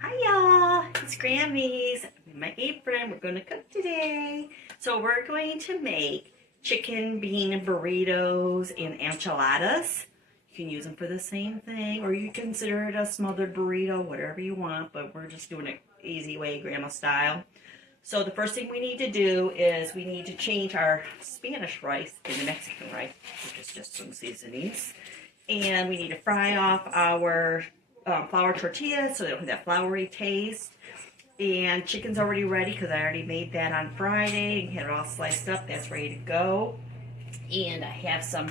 Hi y'all, it's Grammys. I'm in my apron. We're going to cook today. So we're going to make chicken bean burritos and enchiladas. You can use them for the same thing, or you consider it a smothered burrito, whatever you want, but we're just doing it easy way, grandma style. So the first thing we need to do is we need to change our Spanish rice into Mexican rice, which is just some seasonings. And we need to fry off our flour tortillas so they don't have that floury taste. And chicken's already ready because I already made that on Friday and had it all sliced up. That's ready to go. And I have some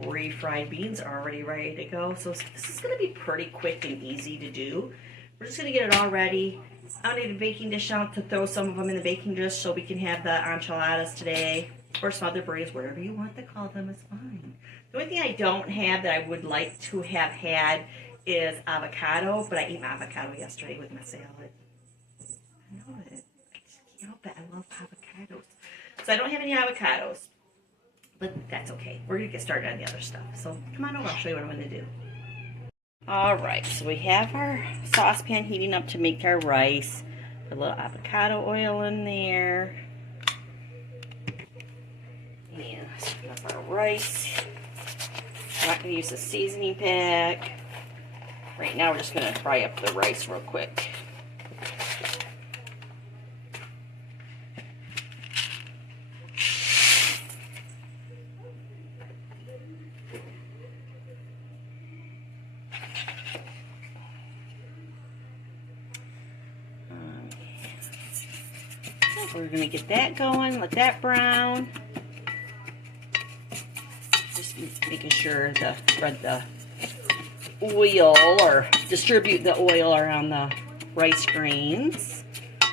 refried beans already ready to go. So this is going to be pretty quick and easy to do. We're just going to get it all ready. I'll need a baking dish out to throw some of them in the baking dish so we can have the enchiladas today. Or smothered burritos, whatever you want to call them is fine. The only thing I don't have that I would like to have had is avocado, but I ate my avocado yesterday with my salad. I know it. I just can't help it. I love avocados. So I don't have any avocados, but that's okay. We're going to get started on the other stuff. So come on over, I'll show you what I'm going to do. Alright, so we have our saucepan heating up to make our rice. Put a little avocado oil in there. And set up our rice. I'm not going to use the seasoning pack. Right now we're just going to fry up the rice real quick. We're going to get that going, let that brown. Just making sure to spread the oil or distribute the oil around the rice grains.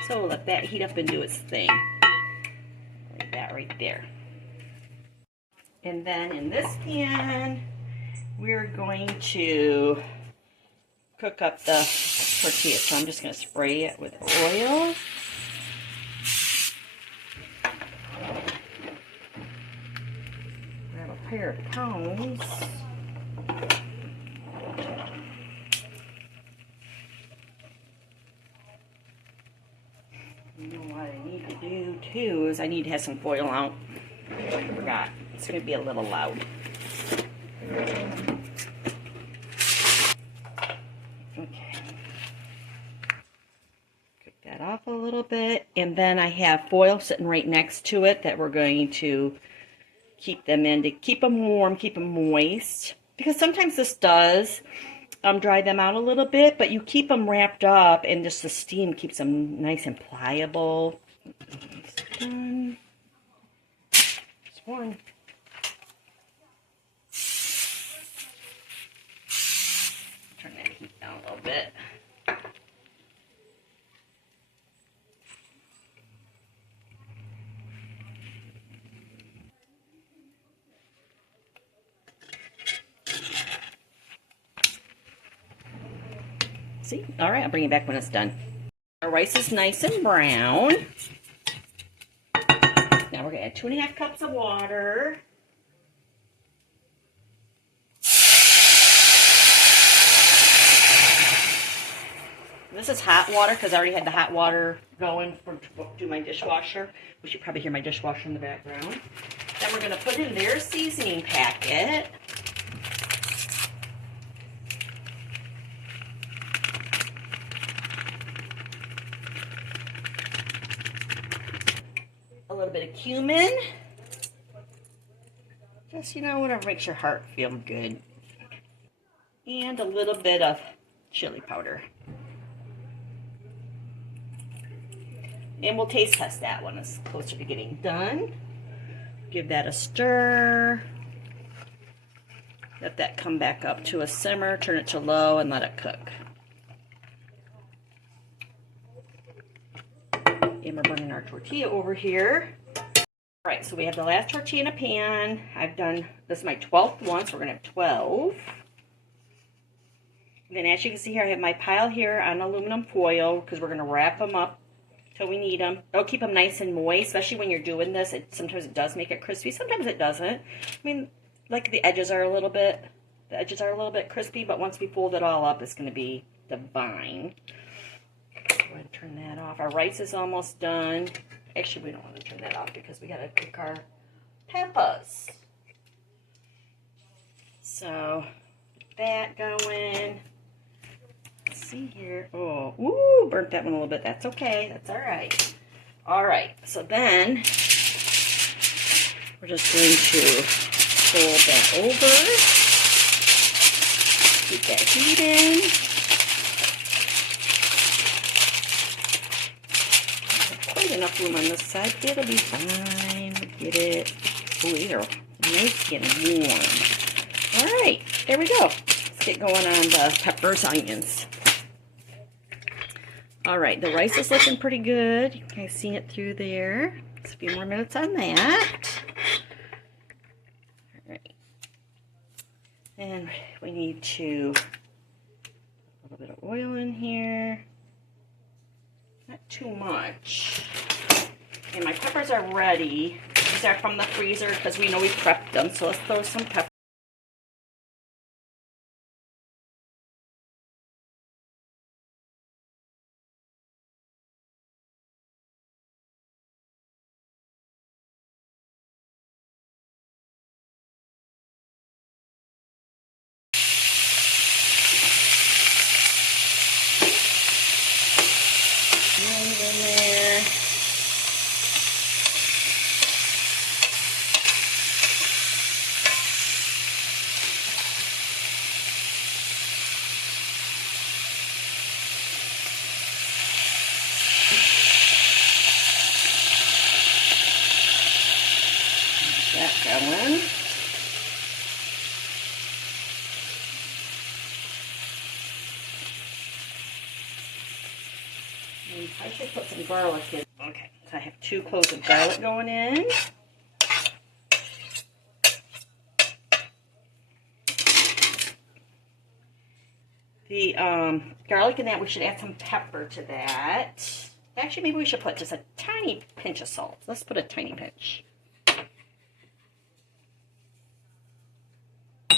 So we'll let that heat up and do its thing. Like that right there. And then in this pan, we're going to cook up the tortillas. So I'm just going to spray it with oil. Grab a pair of tongs. You know what I need to do too is I need to have some foil out. I forgot. It's going to be a little loud. Okay. Cook that off a little bit. And then I have foil sitting right next to it that we're going to keep them in to keep them warm, keep them moist. Because sometimes this does dry them out a little bit, but you keep them wrapped up and just the steam keeps them nice and pliable. Done. Just one. Turn that heat down a little bit. See? All right, I'll bring it back when it's done. Our rice is nice and brown. Now we're going to add 2.5 cups of water. This is hot water because I already had the hot water going to do my dishwasher. We should probably hear my dishwasher in the background. Then we're going to put in their seasoning packet. A little bit of cumin. Just, you know, whatever makes your heart feel good. And a little bit of chili powder. And we'll taste test that one. It's closer to getting done. Give that a stir. Let that come back up to a simmer. Turn it to low and let it cook. And we're bringing our tortilla over here. All right, so we have the last tortilla in a pan. I've done, this is my 12th one, so we're going to have 12. And then as you can see here, I have my pile here on aluminum foil because we're going to wrap them up till we need them. That'll keep them nice and moist, especially when you're doing this. Sometimes it does make it crispy, sometimes it doesn't. I mean, like the edges are a little bit crispy, but once we fold it all up, it's going to be divine. go ahead and turn that off. Our rice is almost done. Actually, we don't want to turn that off because we got to cook our peppers. So, that going. Let's see here. Oh, ooh, burnt that one a little bit. That's okay. That's all right. All right. So then, we're just going to fold that over. Keep that heat in. Quite enough room on this side. It'll be fine. We'll get it. Oh, these are nice and warm. All right. There we go. Let's get going on the peppers, onions. All right, the rice is looking pretty good. You can see it through there. Just a few more minutes on that. All right. And we need to a little bit of oil in here. Not too much. And my peppers are ready. These are from the freezer because we know we prepped them. So let's throw some peppers. In there. That going. I should put some garlic in. Okay, so I have 2 cloves of garlic going in. The garlic in that, we should add some pepper to that. Actually, maybe we should put just a tiny pinch of salt. Let's put a tiny pinch.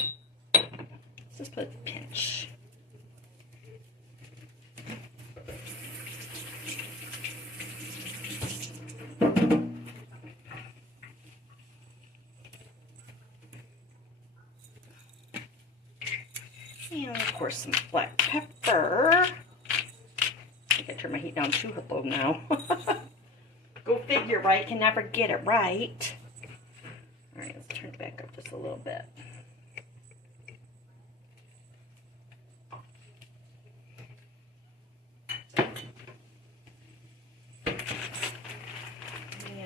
Let's just put a pinch. And of course some black pepper. I think I turned my heat down too low now. Go figure, right? Can never get it right. All right, let's turn it back up just a little bit. And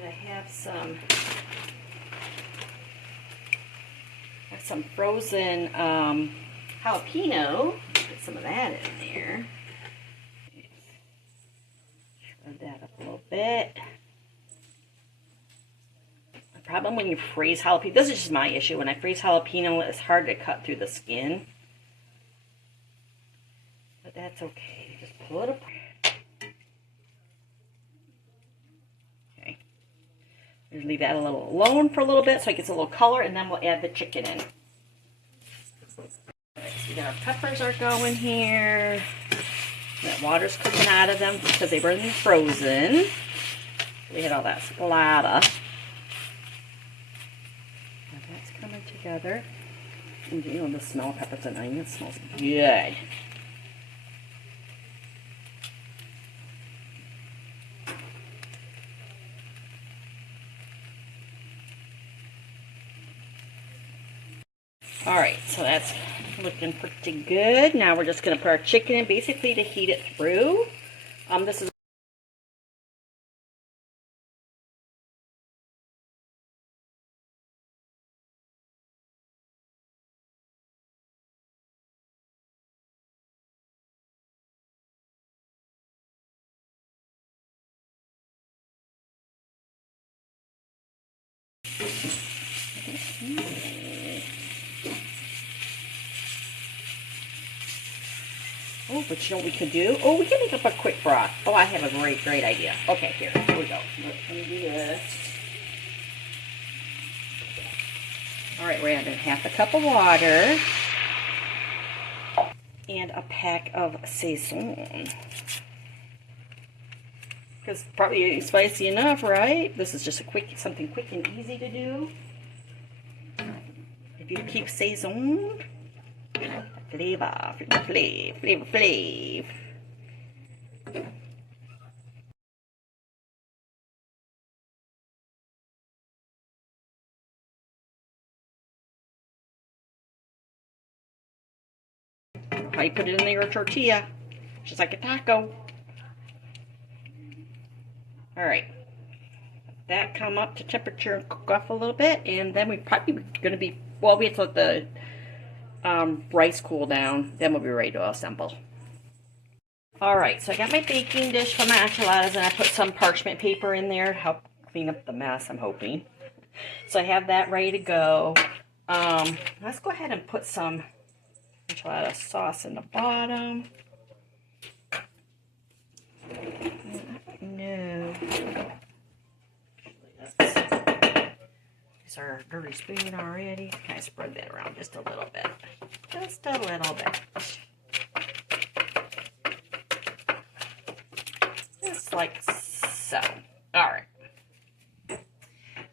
I have some frozen jalapeno. Put some of that in there. Shred that up a little bit. The problem when you freeze jalapeno, this is just my issue. When I freeze jalapeno, it's hard to cut through the skin. But that's okay. Just pull it apart. Okay. We'll leave that a little alone for a little bit so it gets a little color, and then we'll add the chicken in. Alright, so we got our peppers are going here. That water's cooking out of them because they were frozen. We had all that splatter. Now that's coming together. And you know, the smell of peppers and onions smells good. Alright, so that's looking pretty good. Now we're just going to put our chicken in basically to heat it through. This is oh, but you know what we could do? Oh, we can make up a quick broth. Oh, I have a great idea. Okay, here we go. Let me do this. All right, we're adding half a cup of water and a pack of Saison. Because probably ain't spicy enough, right? This is just something quick and easy to do. If you keep saison, flavor. How you put it in your tortilla, just like a taco. All right, that come up to temperature and cook off a little bit, and then we probably gonna be, well, we have to let the rice cool down, then we'll be ready to assemble. All right, so I got my baking dish for my enchiladas, and I put some parchment paper in there to help clean up the mess, I'm hoping. So I have that ready to go. Let's go ahead and put some enchilada sauce in the bottom. No. Use our dirty spoon already. Kind of spread that around just a little bit. Just a little bit. Just like so. Alright.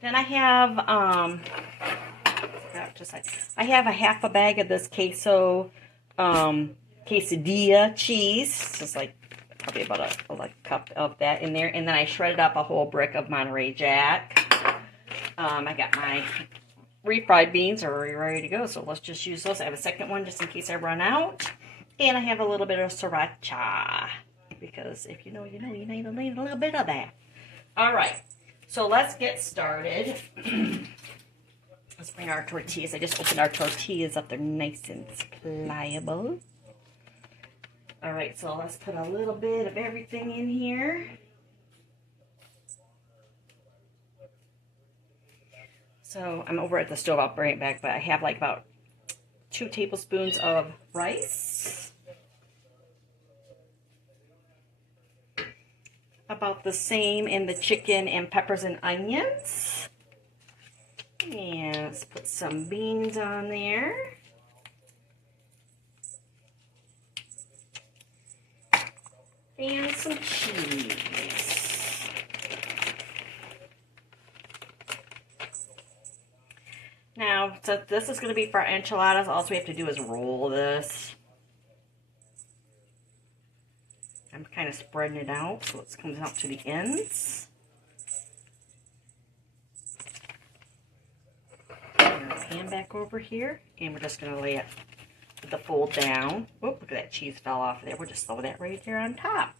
Then I have I have a half a bag of this quesadilla cheese. Just like probably about a cup of that in there. And then I shredded up a whole brick of Monterey Jack. I got my refried beans are already ready to go, so let's just use those. I have a second one just in case I run out. And I have a little bit of sriracha, because if you know, you know, you need a little bit of that. All right, so let's get started. Let's bring our tortillas. I just opened our tortillas up. They're nice and pliable. All right, so let's put a little bit of everything in here. So I'm over at the stove. I'll bring it back, but I have like about 2 tablespoons of rice. About the same in the chicken and peppers and onions. And let's put some beans on there. And some cheese. Now, so this is going to be for our enchiladas. All we have to do is roll this. I'm kind of spreading it out so it comes out to the ends. Bring our pan back over here, and we're just going to lay it with the fold down. Whoop, look at that cheese fell off there. We'll just throw that right there on top.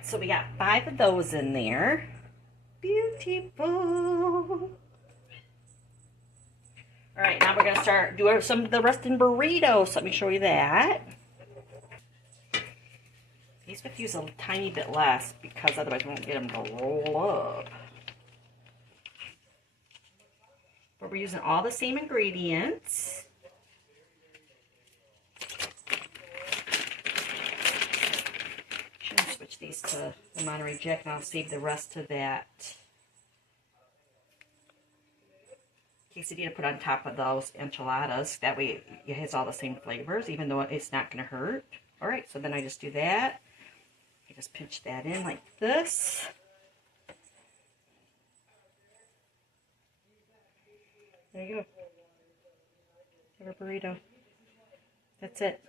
So we got 5 of those in there. Beautiful. All right, now we're going to start doing some of the rest in burritos. So let me show you that. These would use a tiny bit less because otherwise we won't get them to roll up. But we're using all the same ingredients. Switch these to the Monterey Jack, and I'll save the rest to that quesadilla to put on top of those enchiladas. That way it has all the same flavors, even though it's not going to hurt. All right, so then I just do that. I just pinch that in like this. There you go. Have a burrito. That's it.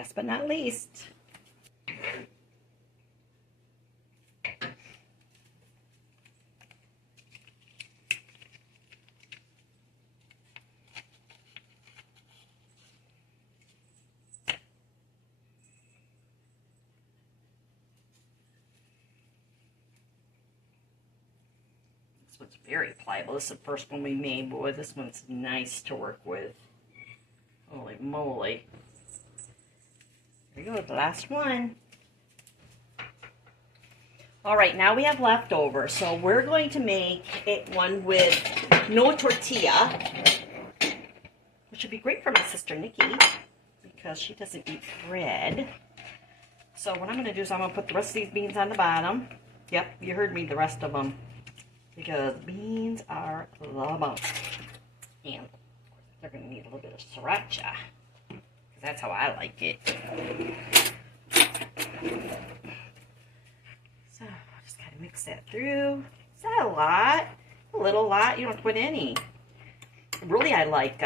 last but not least, it's very pliable. This is the first one we made. Boy, this one's nice to work with. Holy moly. There you go, the last one. Alright, now we have leftovers. So we're going to make one with no tortilla, which would be great for my sister Nikki because she doesn't eat bread. So what I'm going to do is I'm going to put the rest of these beans on the bottom. Yep, you heard me, the rest of them. Because beans are the bomb. And of course, they're going to need a little bit of sriracha. Because that's how I like it. So I'll just kind of mix that through. Is that a lot? A little lot. You don't have to put any. Really, I like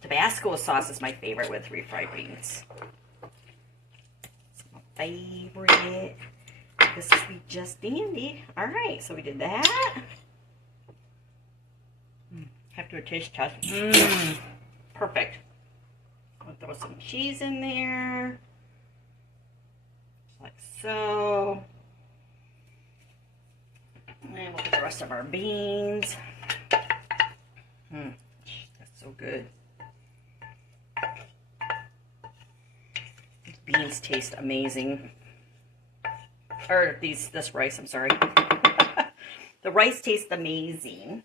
Tabasco sauce is my favorite with refried beans. It's my favorite. This is just dandy. Alright, so we did that. Have to do a taste test. Perfect. I'll throw some cheese in there. Like so. And we'll put the rest of our beans. That's so good. These beans taste amazing. Or this rice, I'm sorry. The rice tastes amazing.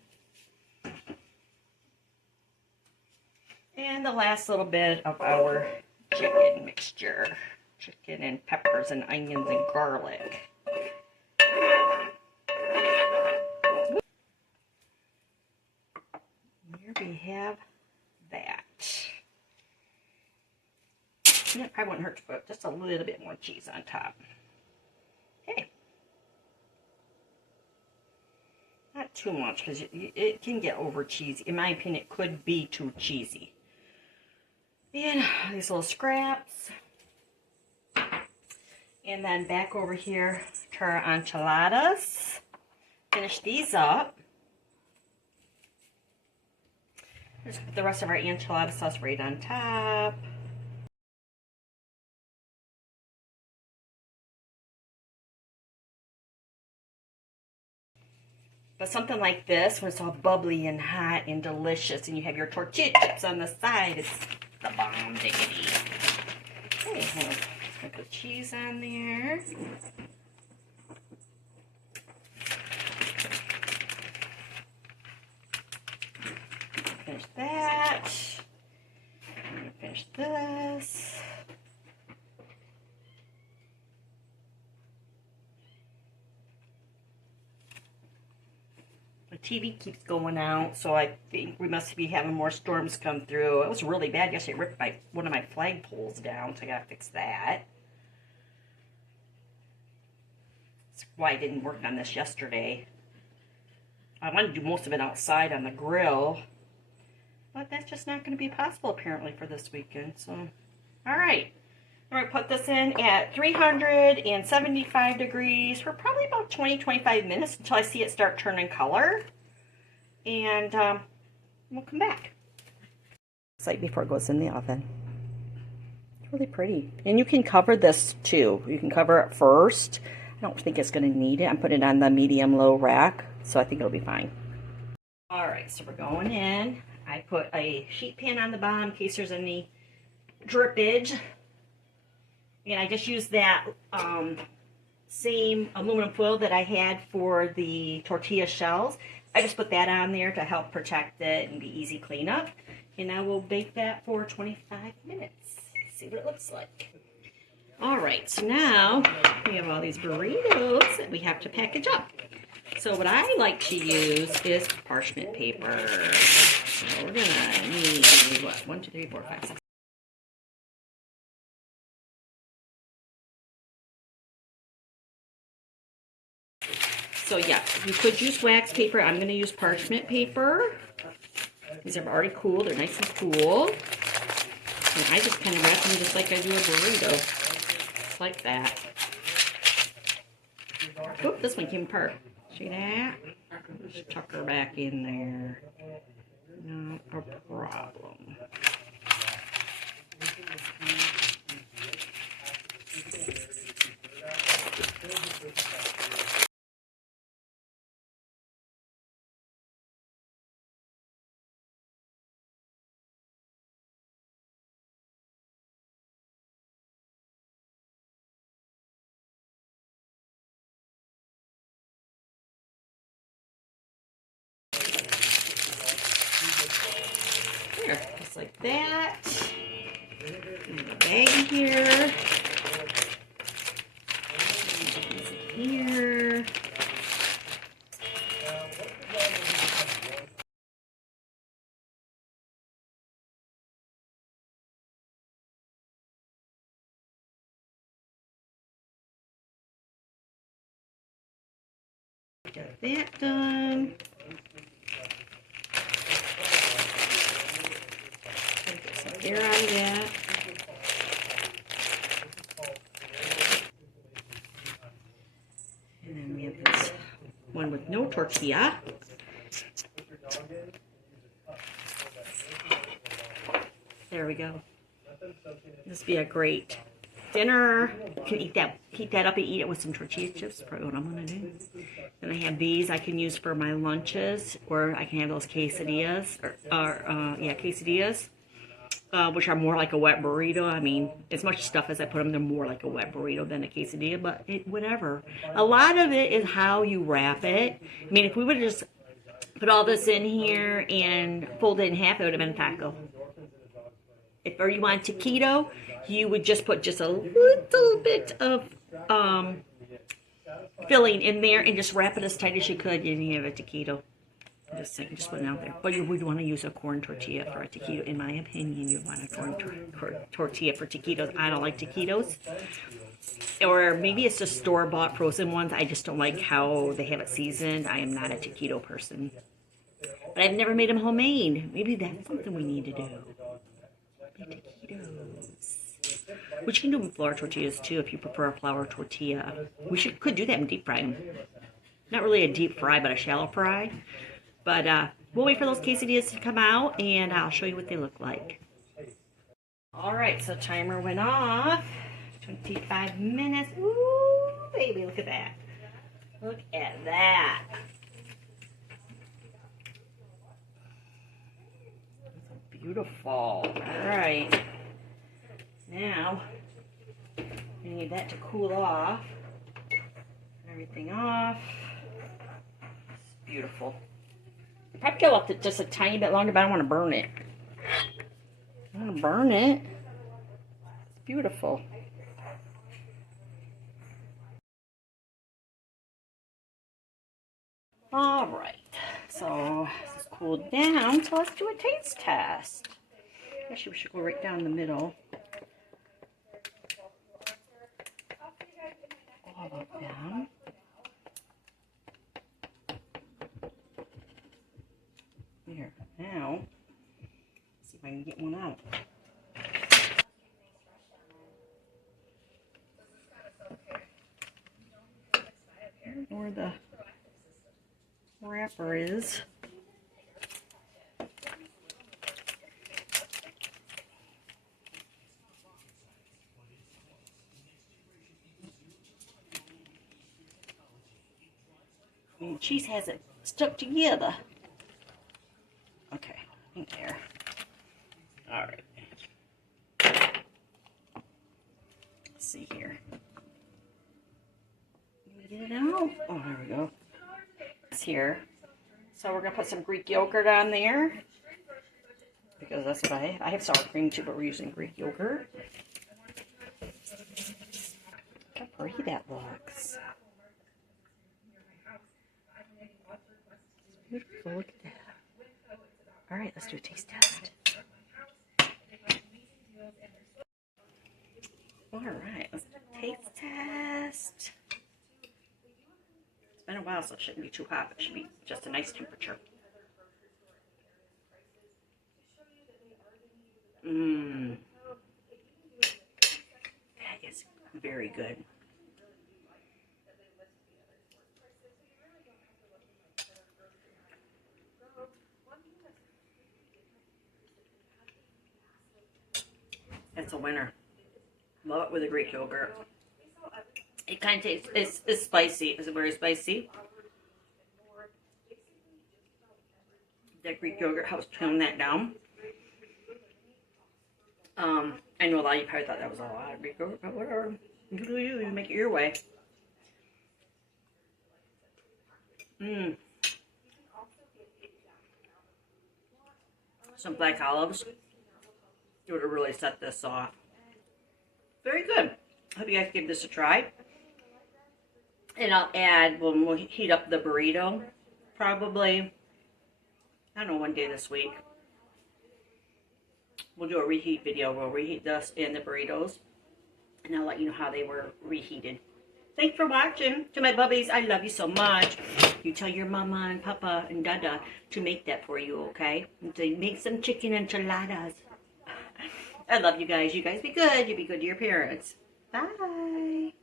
And the last little bit of our chicken mixture. Chicken and peppers and onions and garlic. Here we have that. And it probably wouldn't hurt to put just a little bit more cheese on top. Okay. Not too much because it can get over cheesy. In my opinion, it could be too cheesy. And these little scraps. And then back over here to our enchiladas. Finish these up. Just put the rest of our enchilada sauce right on top. But something like this, when it's all bubbly and hot and delicious, and you have your tortilla chips on the side, it's the bomb diggity. Okay, put the cheese on there. Finish that. And finish this. The TV keeps going out, so I think we must be having more storms come through. It was really bad yesterday. It ripped one of my flagpoles down, so I gotta fix that. That's why I didn't work on this yesterday. I wanted to do most of it outside on the grill, but that's just not going to be possible apparently for this weekend. So, all right. I'm going to put this in at 375 degrees for probably about 20-25 minutes until I see it start turning color. And we'll come back. Right before it goes in the oven. It's really pretty. And you can cover this too. You can cover it first. I don't think it's going to need it. I'm putting it on the medium-low rack, so I think it'll be fine. Alright, so we're going in. I put a sheet pan on the bottom in case there's any drippage. And I just used that same aluminum foil that I had for the tortilla shells. I just put that on there to help protect it and be easy cleanup. And I will bake that for 25 minutes. See what it looks like. Alright, so now we have all these burritos that we have to package up. So what I like to use is parchment paper. So we're going to need, what, 1, 2, 3, 4, 5, 6. So yeah, you could use wax paper. I'm going to use parchment paper. These are already cool. They're nice and cool. And I just kind of wrap them just like I do a burrito. Just like that. Oop, this one came apart. See that? Just tuck her back in there. Not a problem. There, just like that. In the bag here. Here. Got that done. Get some air out of that. And then we have this one with no tortilla. There we go. This would be a great dinner. You can heat that up and eat it with some tortilla chips. Probably what I'm gonna do. Then I have these I can use for my lunches, or I can have those quesadillas, quesadillas, which are more like a wet burrito. I mean, as much stuff as I put them, they're more like a wet burrito than a quesadilla, but whatever. A lot of it is how you wrap it. I mean, if we would have just put all this in here and fold it in half, it would have been a taco. If you want taquito, you would just put just a little bit of filling in there and just wrap it as tight as you could, and you have a taquito. Just saying, just put it out there. But you would want to use a corn tortilla for a taquito. In my opinion, you want a corn tortilla for taquitos. I don't like taquitos. Or maybe it's just store-bought frozen ones. I just don't like how they have it seasoned. I am not a taquito person. But I've never made them homemade. Maybe that's something we need to do. Taquitos. Which you can do with flour tortillas too if you prefer a flour tortilla. We could do that and deep fry them. Not really a deep fry, but a shallow fry. But we'll wait for those quesadillas to come out, and I'll show you what they look like. Alright, so timer went off. 25 minutes. Ooh, baby, look at that. Look at that. Beautiful. Alright. Now, we need that to cool off. Everything off. It's beautiful. I'll probably go up just a tiny bit longer, but I don't want to burn it. I don't want to burn it. It's beautiful. Alright, so this is cooled down, so let's do a taste test. Actually, we should go right down the middle. All the way down. There, now, let's see if I can get one out. Where the wrapper is. And the cheese has it stuck together. Okay, in there. All right. Let's see here. Let me get it out. Oh, there we go. It's here. So we're gonna put some Greek yogurt on there because that's what I have. I have sour cream too, but we're using Greek yogurt. Look how pretty that looks. It's beautiful. Look at that. All right, let's do a taste test. All right, let's do a taste test. It's been a while, so it shouldn't be too hot. It should be just a nice temperature. Mmm. Very good. It's a winner. Love it with a Greek yogurt. It kind of tastes, it's spicy. Is it very spicy? That Greek yogurt helps tone that down. I know a lot of you probably thought that was a lot of Greek yogurt, but whatever. You do you. You make it your way. Some black olives. It would have really set this off. Very good. Hope you guys give this a try. And I'll add, when we'll heat up the burrito, probably, I don't know, one day this week. We'll do a reheat video. We'll reheat this and the burritos. And I'll let you know how they were reheated. Thanks for watching. To my bubbies, I love you so much. You tell your mama and papa and dada to make that for you, okay? And say, make some chicken enchiladas. I love you guys. You guys be good. You be good to your parents. Bye.